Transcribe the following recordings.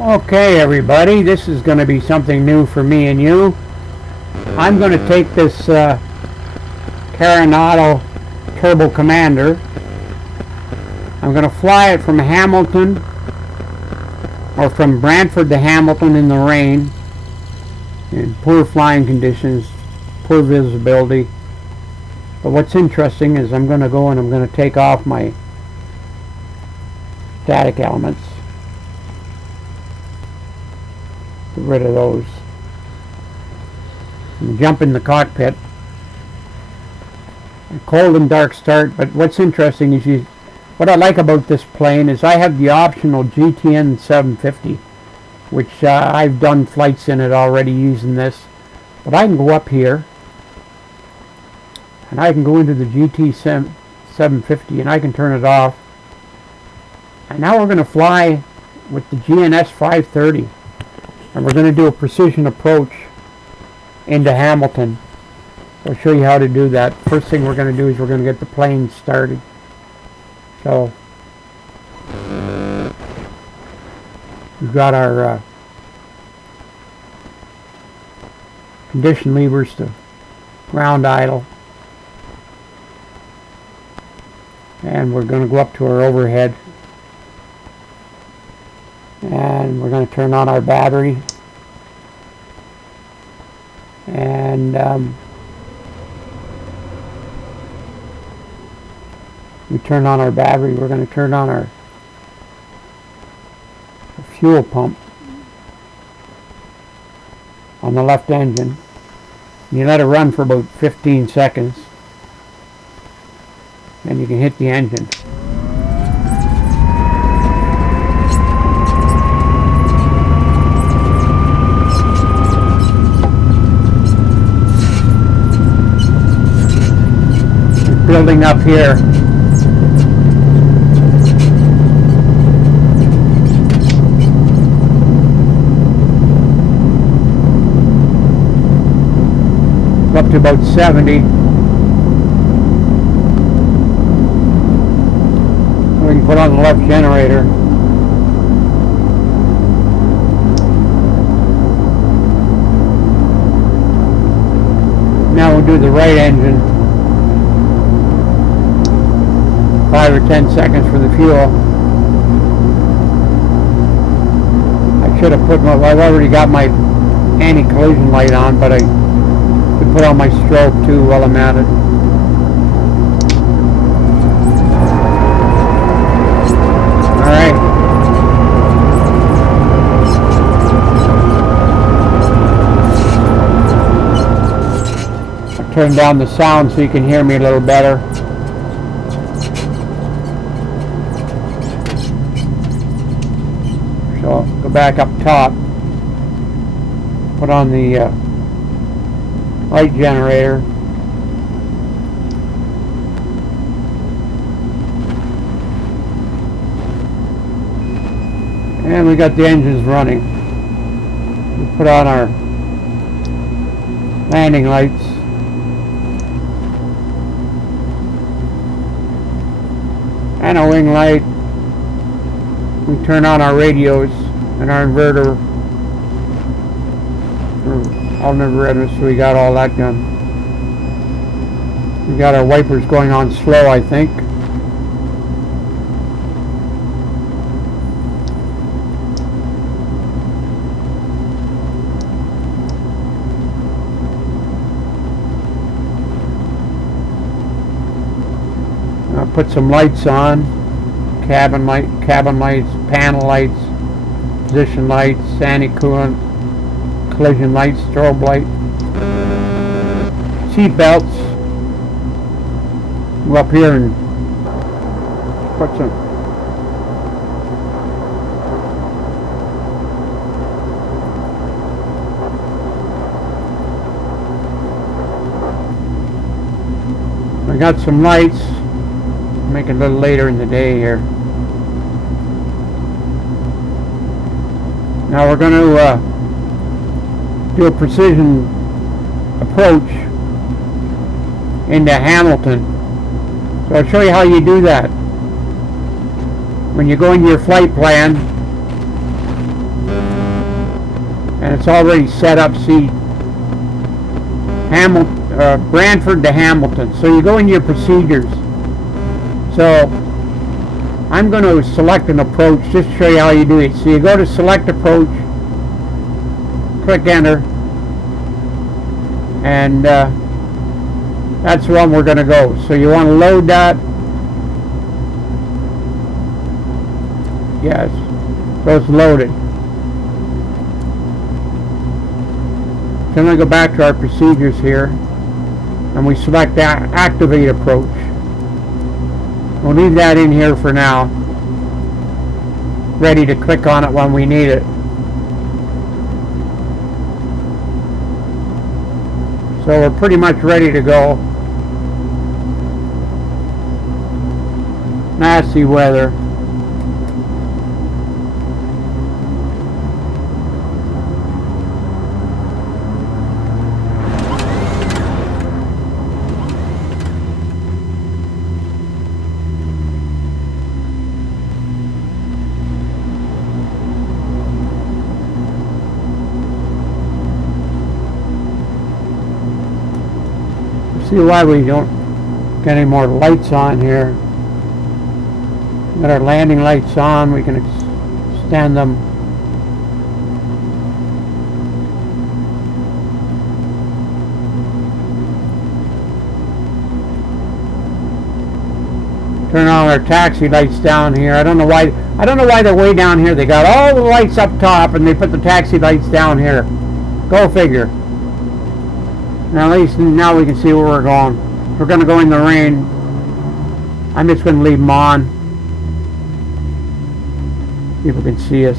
Okay, everybody, this is going to be something new for me and you. I'm going to take this Coronado Turbo Commander. I'm going to fly it from Hamilton, or from Brantford to Hamilton in the rain, in poor flying conditions, poor visibility. But what's interesting is I'm going to go and I'm going to take off my static elements. Get rid of those. And jump in the cockpit. A cold and dark start, but what's interesting is what I like about this plane is I have the optional GTN 750, which I've done flights in it already using this. But I can go up here and I can go into the GT 750 and I can turn it off. And now we're going to fly with the GNS 530. And we're going to do a precision approach into Hamilton. I'll show you how to do that. First thing we're going to do is we're going to get the plane started. So we've got our condition levers to ground idle. And we're going to go up to our overhead. And we're going to turn on our battery, and we turn on our battery. We're going to turn on our fuel pump on the left engine. You let it run for about 15 seconds, and you can hit the engine. Building up here. Up to about 70. We can put on the left generator. Now we'll do the right engine. 5 or 10 seconds for the fuel. I should have put I've already got my anti-collision light on, but I could put on my strobe too while I'm at it. Alright. I'll turn down the sound so you can hear me a little better. So go back up top, put on the right generator, and we got the engines running. We put on our landing lights. And a wing light. We turn on our radios and our inverter. All never read it, so we got all that done. We got our wipers going on slow, I think. I'll put some lights on. Cabin lights, panel lights, position lights, anti-coolant, collision lights, strobe light, seat belts. Go up here and put some I got some lights. Make it a little later in the day here. Now we're going to do a precision approach into Hamilton. So I'll show you how you do that. When you go into your flight plan, and it's already set up. See, Brantford to Hamilton. So you go into your procedures. So I'm going to select an approach just to show you how you do it. So you go to select approach, click enter, and that's the one we're going to go. So you want to load that. Yes, so it's loaded. So I'm going to go back to our procedures here, and we select that activate approach. We'll leave that in here for now, ready to click on it when we need it. So we're pretty much ready to go. Nasty weather. See why we don't get any more lights on here. Got our landing lights on. We can extend them. Turn on our taxi lights down here. I don't know why they're way down here. They got all the lights up top and they put the taxi lights down here. Go figure. Now at least now we can see where we're going. We're going to go in the rain. I'm just going to leave them on. People can see us.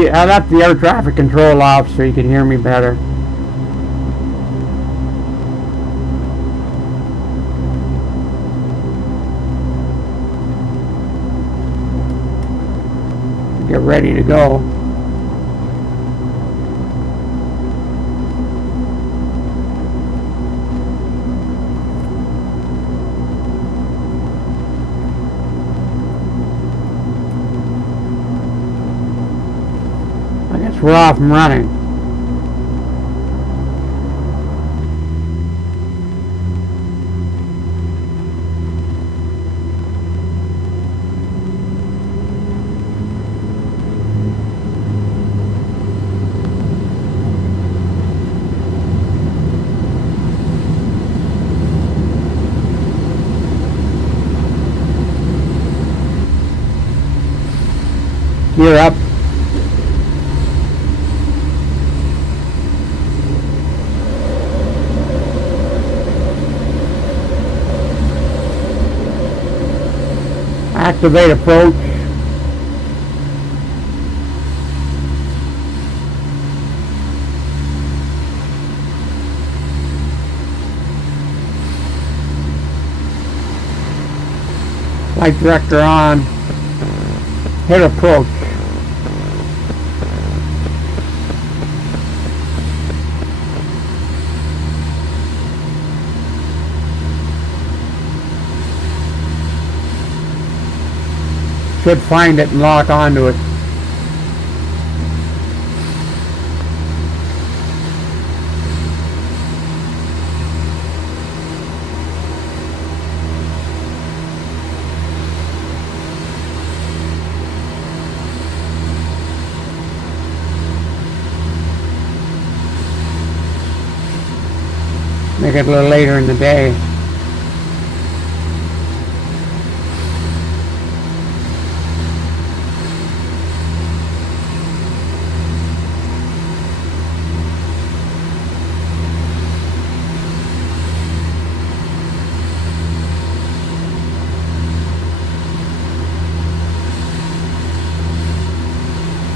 I left the air traffic control off so you can hear me better. Get ready to go. We're off and running. Gear up. Activate approach. Flight director on. Hit approach. Should find it and lock onto it. Make it a little later in the day.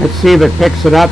Let's see if it picks it up.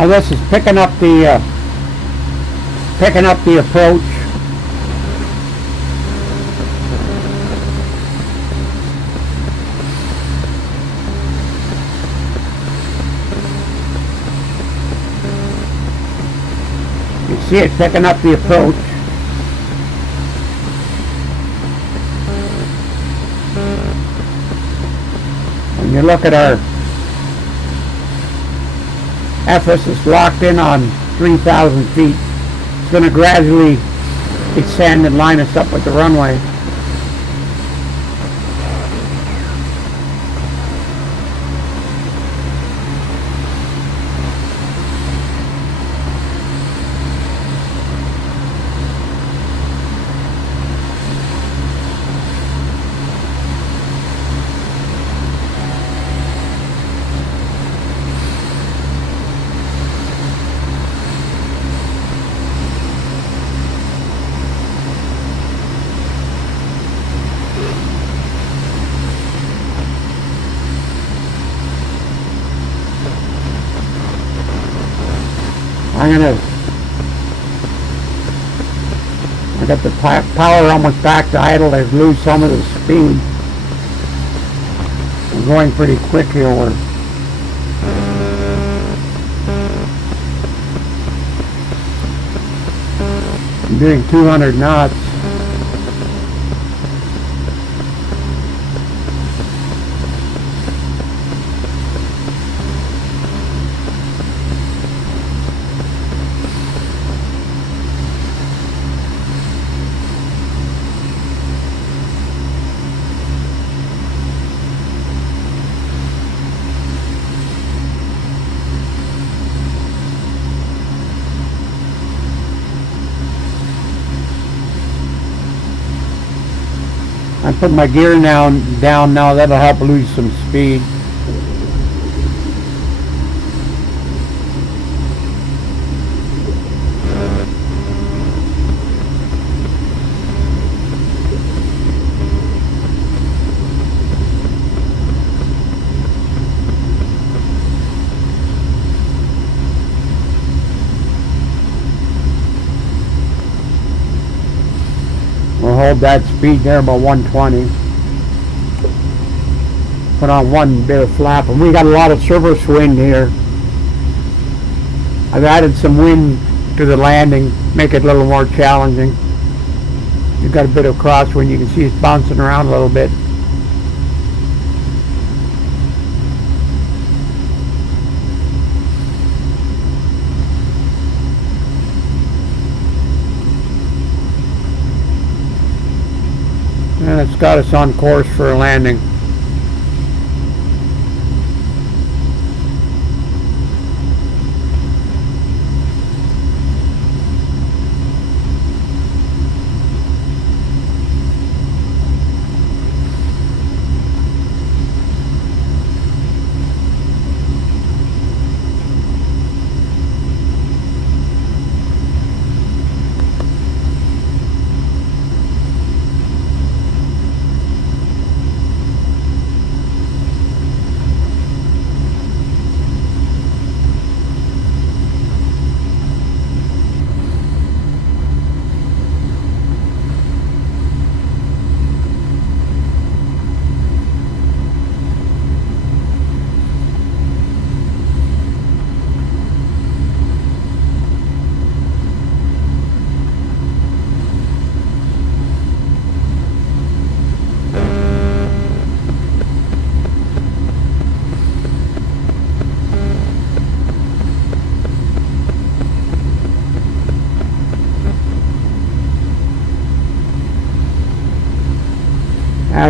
Now this is picking up the approach. You see it picking up the approach. When you look at our FS is locked in on 3,000 feet. It's going to gradually descend and line us up with the runway. I got the power almost back to idle. I've lose some of the speed. I'm going pretty quick here. I'm doing 200 knots. I put my gear down now. That'll help lose some speed. hold that speed there about 120. Put on one bit of flap, and we got a lot of surface wind here. I've added some wind to the landing, make it a little more challenging. You've got a bit of crosswind, you can see it's bouncing around a little bit. And it's got us on course for a landing.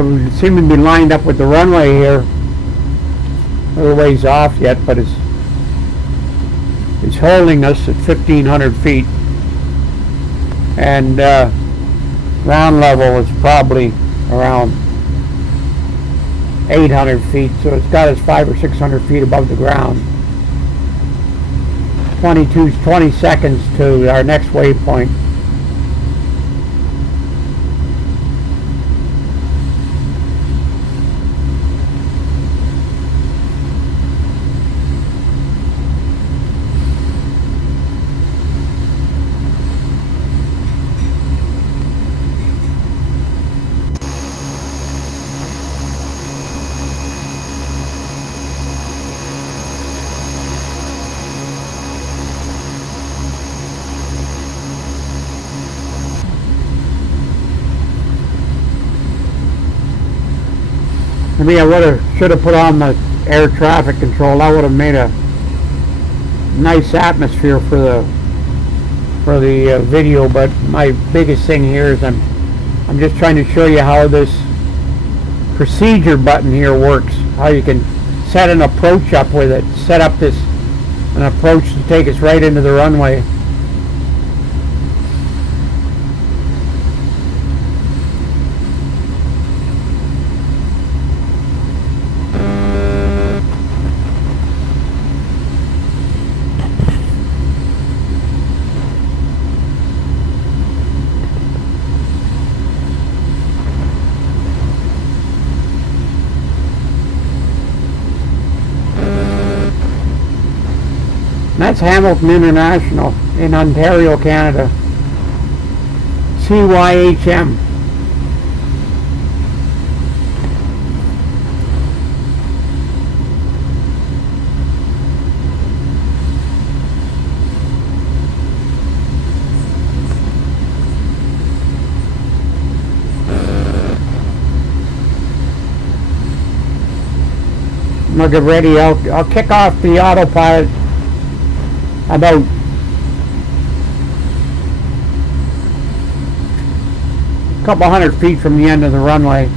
We seem to be lined up with the runway here. A little ways off yet, but it's holding us at 1,500 feet. And ground level is probably around 800 feet, so it's got us 500 or 600 feet above the ground. 20 seconds to our next waypoint. Maybe I should have put on the air traffic control. That would have made a nice atmosphere for the video. But my biggest thing here is I'm just trying to show you how this procedure button here works. How you can set an approach up with it. Set up an approach to take us right into the runway. That's Hamilton International in Ontario, Canada. CYHM. I'll get ready. I'll kick off the autopilot about a couple hundred feet from the end of the runway,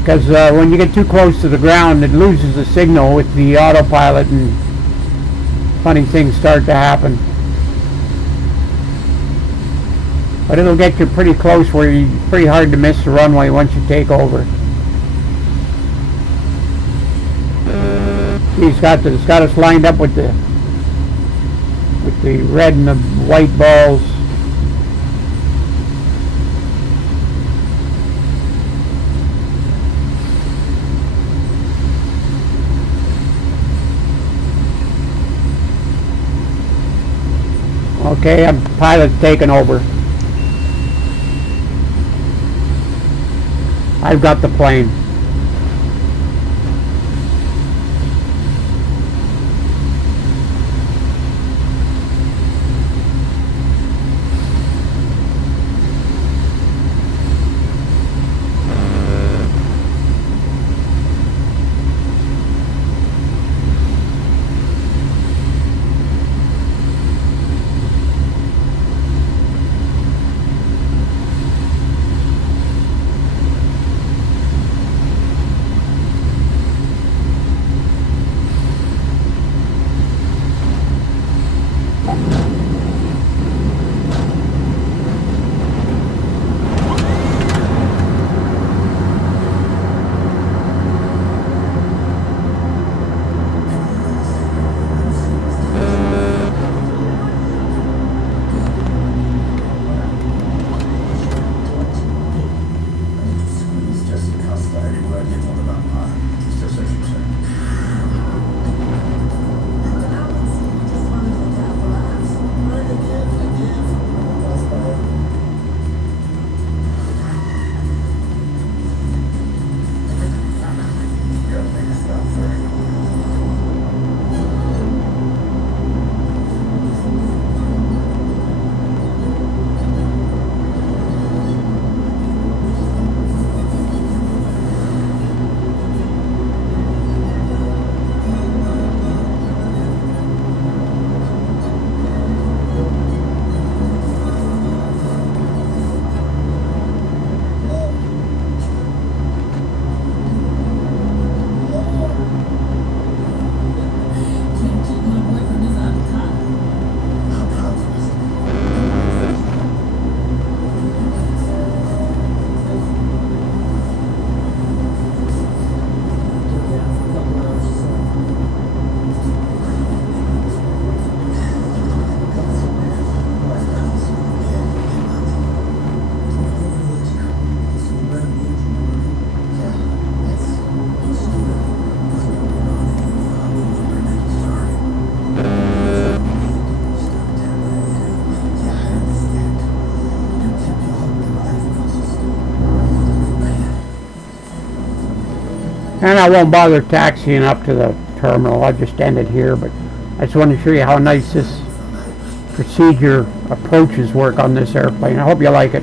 because when you get too close to the ground it loses the signal with the autopilot and funny things start to happen. But it'll get you pretty close where it's pretty hard to miss the runway once you take over. It's got us lined up with the red and the white balls. Okay, pilot's taking over. I've got the plane. And I won't bother taxiing up to the terminal. I'll just end it here, but I just wanted to show you how nice this procedure approaches work on this airplane. I hope you like it.